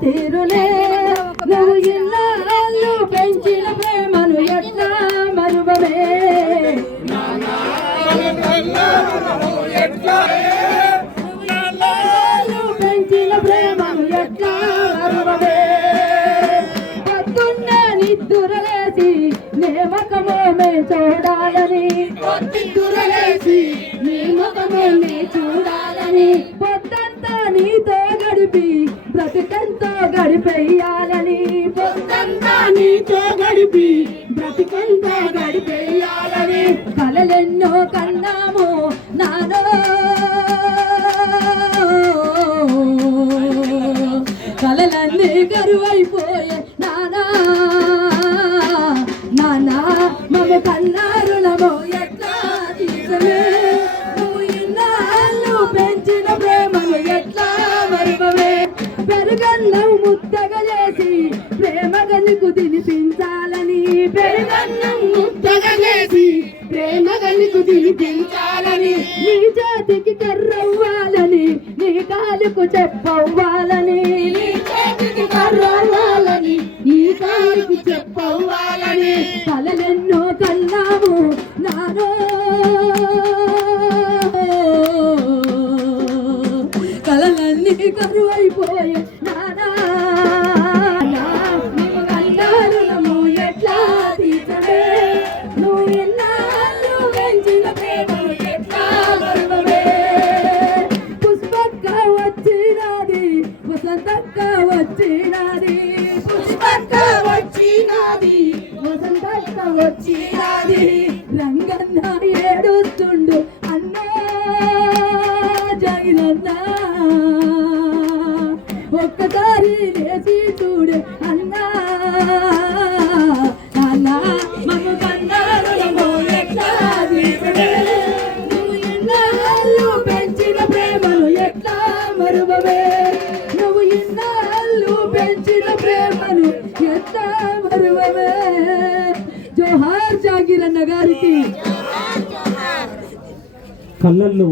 తీరులే నువ్వు ఇన్నాళ్ళు పెంచిన ప్రేమను ఎట్లా మరువవే పెంచిన ప్రేమను ఎట్లా మరువవే పొద్దున్న నిద్దురలేసి నే ముఖమే చూడాలని పొద్దురలేసి నీ ముఖమే చూడాలని పొద్దంతా నీతో గడిపి బ్రతికంతో గడిపేయాలని పొద్దంతా నీతో గడిపి బ్రతికంతో గడిపేయాలని కలలెన్నో కన్నాము నానో కలలన్నీ కరువైపోయే నానా నానా మమ కన్నారులమో ఎట్లా తీసలే నువ్వు ఇన్నాళ్ళు పెంచిన ప్రేమను ఎట్లా మరువవే పెరుగన్నం ముద్దగా చేసి ప్రేమగా నీకు తినిపించాలని పెరుగన్నం ముద్దగా చేసి ప్రేమగా నీకు తినిపించాలని నీ చేతికి కర్రవ్వాలని నీ కాలుకు చెప్పవ్వాలని నీ చేతికి కర్రవ్వాలని నీ కాలుకు చెప్పవ్వాలని కలలెన్నో కన్నాము నానో కలలన్నీ కరువైపోయే నానా నీవు కన్నారులము ఎట్లా తీసవే నువ్వు ఎన్నాళ్ళు పెంచిన ప్రేమను ఎట్లా మరువవే పుష్పక్క వచ్చినది వసంతక్క వచ్చినది పుష్పక్క వచ్చినది వసంతక్క వచ్చినది రంగన్న ఏడుస్తుండు అన్నా జగనన్నా ఒక్కసారి లేచి చూడే అన్నా అన్నా మమ్మ కన్నారులమో ఎట్లా తీసవే నువ్వు ఇన్నాళ్ళు పెంచిన ప్రేమను ఎట్లా మరువవే నువ్వు ఇన్నాళ్ళు పెంచిన ప్రేమను ఎట్లా మరువవే జోహార్ జాగీరన్న గారికి కళ్ళల్లో